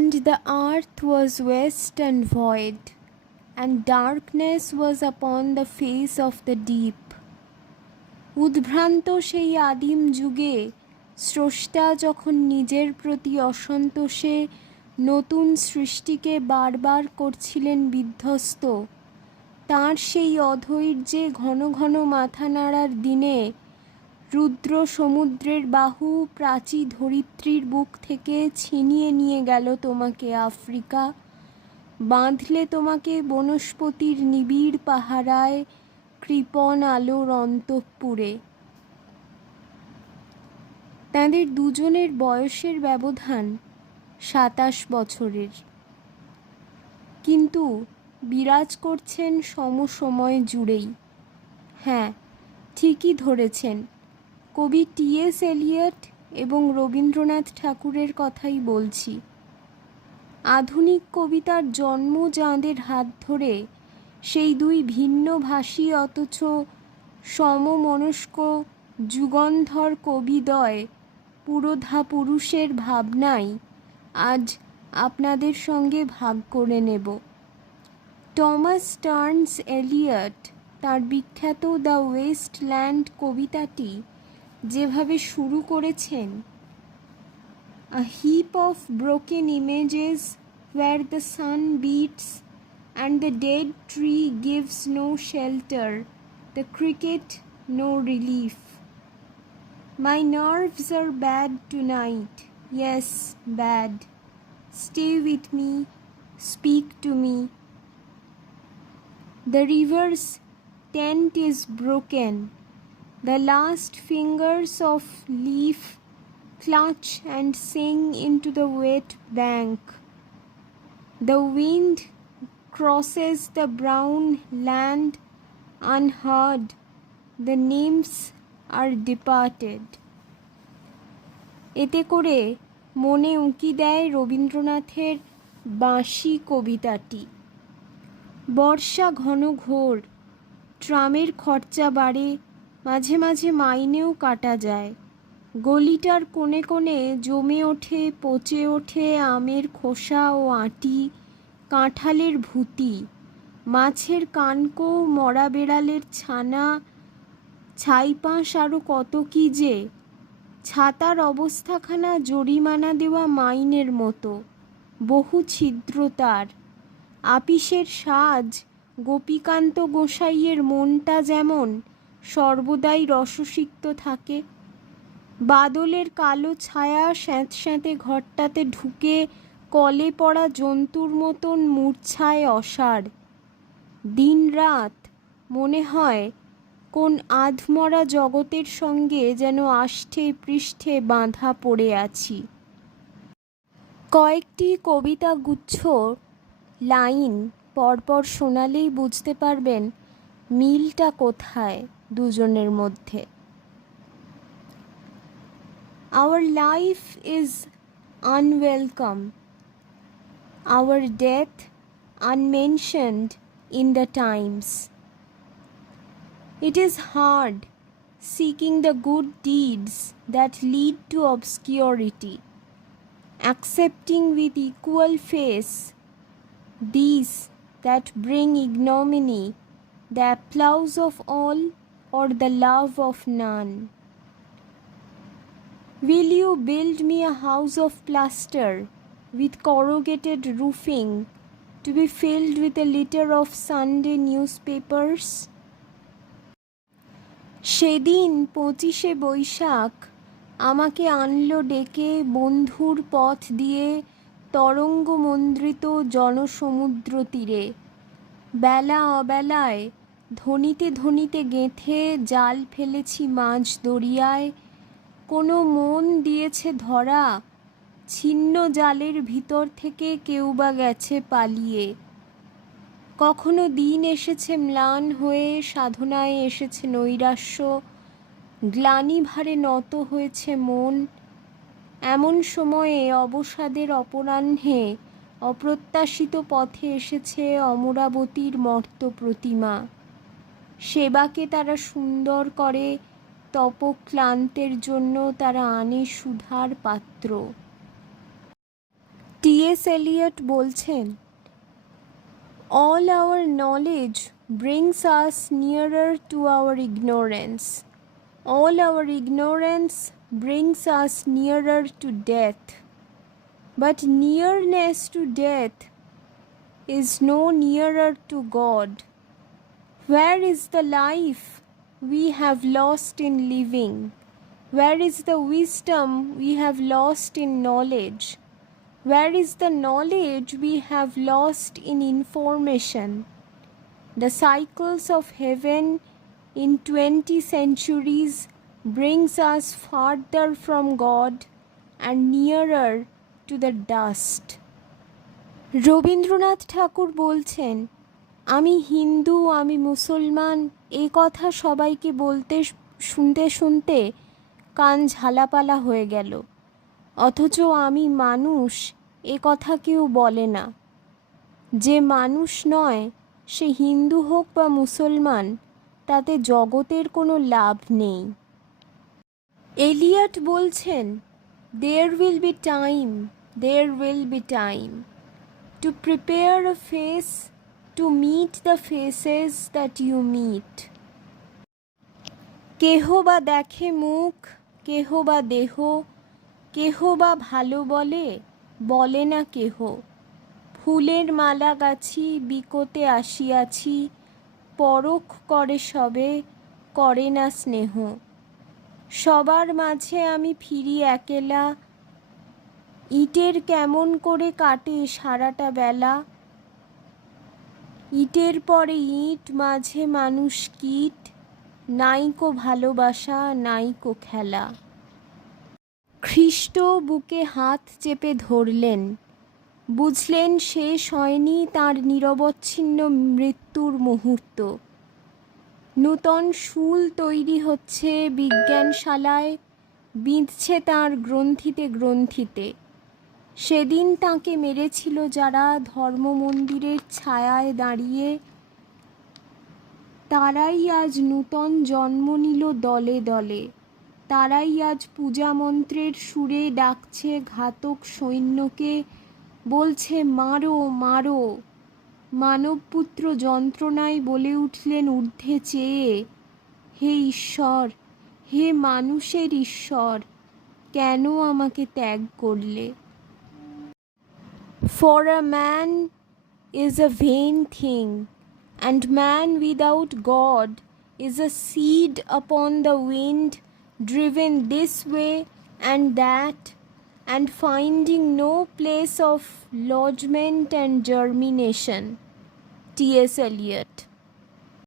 And the earth was waste and void, and darkness was upon the face of the deep. উদ্ভ্রান্ত সেই আদিম যুগে স্রষ্টা যখন নিজের প্রতি অসন্তোষে নতুন সৃষ্টিকে বারবার করছিলেন বিধ্বস্ত তাঁর সেই অধৈর্যে ঘন ঘন মাথা নাড়ার দিনে রুদ্র সমুদ্রের বাহু প্রাচী ধরিত্রীর বুক থেকে ছিনিয়ে নিয়ে গেল তোমাকে আফ্রিকা। বাঁধলে তোমাকে বনস্পতির নিবিড় পাহারায় কৃপণ আলোর অন্তঃপুরে। তাঁদের দুজনের বয়সের ব্যবধান সাতাশ বছরের। কিন্তু বিরাজ করছেন সমসময় জুড়েই। হ্যাঁ ঠিকই ধরেছেন। কবি টি এস এলিয়ট এবং রবীন্দ্রনাথ ঠাকুরের কথাই বলছি। আধুনিক কবিতার জন্ম যাঁদের হাত ধরে সেই দুই ভিন্নভাষী অথচ সমমনস্ক যুগন্ধর কবিদয় পুরোধা পুরুষের ভাবনাই আজ আপনাদের সঙ্গে ভাগ করে নেব। টমাস টার্নস এলিয়ট তার বিখ্যাত দ্য ওয়েস্ট ল্যান্ড কবিতাটি যেভাবে শুরু করেছেন a heap of broken images where the sun beats and the dead tree gives no shelter the cricket no relief my nerves are bad tonight yes bad stay with me speak to me The river's tent is broken. The last fingers of leaf clutch and sing into the wet bank. The wind crosses the brown land unheard. The nymphs are departed. এতে করে মনে উঁকি দেয় রবীন্দ্রনাথের বাঁশি কবিতাটি বর্ষা ঘন ঘোর ট্রামের খরচা বাড়ে মাঝে মাঝে মাইনেও কাটা যায়। গলিটার কোণে কোণে জমে ওঠে, পচে ওঠে আমের খোসা ও আঁটি, কাঁঠালের ভুতি, মাছের কানকো, মরা বেড়ালের ছানা, ছাইপাঁশ আরও কত কি যে। ছাতার অবস্থাখানা জরিমানা দেওয়া মাইনের মতো, বহু ছিদ্র তার আপিসের সাজ গোপীকান্ত গোসাইয়ের মনটা যেমন সর্বদাই রসসিক্ত থাকে। বাদলের কালো ছায়া স্যাঁত স্যাঁতে ঘরটাতে ঢুকে কলে পড়া জন্তুর মতন মূর্ছায় অসাড়। দিন রাত মনে হয় কোন আধমরা জগতের সঙ্গে যেন আষ্ঠে পৃষ্ঠে বাঁধা পড়ে আছি। কয়েকটি কবিতা গুচ্ছ লাইন পরপর শোনালেই বুঝতে পারবেন মিলটা কোথায় দুজনের মধ্যে our life is unwelcome our death unmentioned in the times it is hard seeking the good deeds that lead to obscurity, accepting with equal face these that bring ignominy, the applause of all or the love of none. Will you build me a house of plaster with corrugated roofing to be filled with a litter of Sunday newspapers? সেদিন পঁচিশে বৈশাখ আমাকে আনলো ডেকে বন্ধুর পথ দিয়ে তরঙ্গমন্দ্রিত জনসমুদ্র তীরে বেলা অবেলায় ধনিতে ধনিতে গেঁথে জাল ফেলেছি মাঝ দরিয়ায়। কোনো মন দিয়েছে ধরা, ছিন্ন জালের ভিতর থেকে কেউ বা গেছে পালিয়ে। কখনো দিন এসেছে ম্লান হয়ে, সাধনায় এসেছে নৈরাশ্য, গ্লানি ভারে নত হয়েছে মন। এমন সময়ে অবসাদের অপরাহ্নে অপ্রত্যাশিত পথে এসেছে অমরাবতীর মর্ত প্রতিমা। সেবাকে তারা সুন্দর করে তপক্লান্তের জন্য তারা আনে সুধার পাত্র। টি টিএস এলিয়ট বলছেন all our knowledge brings us nearer to our ignorance all our ignorance brings us nearer to death but nearness to death is no nearer to God. Where is the life we have lost in living? Where is the wisdom we have lost in knowledge? Where is the knowledge we have lost in information? The cycles of heaven in 20 centuries brings us farther from God and nearer to the dust. Rabindranath Tagore বলছেন আমি হিন্দু, আমি মুসলমান, এই কথা সবাইকে বলতে শুনতে শুনতে কান ঝালাপালা হয়ে গেল। অথচ আমি মানুষ, এ কথা কেউ বলে না। যে মানুষ নয়, সে হিন্দু হোক বা মুসলমান, তাতে জগতের কোনো লাভ নেই। এলিয়ট বলছেন there will be time there will be time to prepare a face to meet the faces that you meet. কেহ বা দেখে মুখ, কেহ বা দেহ, কেহ বা ভালো বলে বলে না কেহ ফুলের মালা গাছি, বিকোতে আসিয়াছি, পরখ করে সবে, করে না স্নেহ সবার মাঝে আমি ফিরি একেলা, ইটের কেমন করে কাটে সারাটা বেলা ইটের পরে ইট, মাঝে মানুষ কীট। নাইকো ভালোবাসা, নাইকো খেলা। খ্রিস্ট বুকে হাত চেপে ধরলেন। বুঝলেন শেষ হয়নি তার নিরবচ্ছিন্ন মৃত্যুর মুহূর্ত। নূতন শুল তৈরি হচ্ছে বিজ্ঞানশালায়, বিঁধছে তার গ্রন্থিতে গ্রন্থিতে। সেদিন তাকে মেরেছিল যারা ধর্ম মন্দিরের ছায়ায় দাঁড়িয়ে। তারাই আজ নূতন জন্ম নিল দলে দলে। তারাই আজ পূজা মন্ত্রের সুরে ডাকছে ঘাতক সৈন্যকে। বলছে, মারো মারো। মানবপুত্র যন্ত্রণায় বলে উঠলেন ঊর্ধ্বে চেয়ে। হে ঈশ্বর, হে মানুষের ঈশ্বর, কেন আমাকে ত্যাগ করলে? For a man is a vain thing, and man without God is a seed upon the wind, driven this way and that, and finding no place of lodgment and germination. T.S. Eliot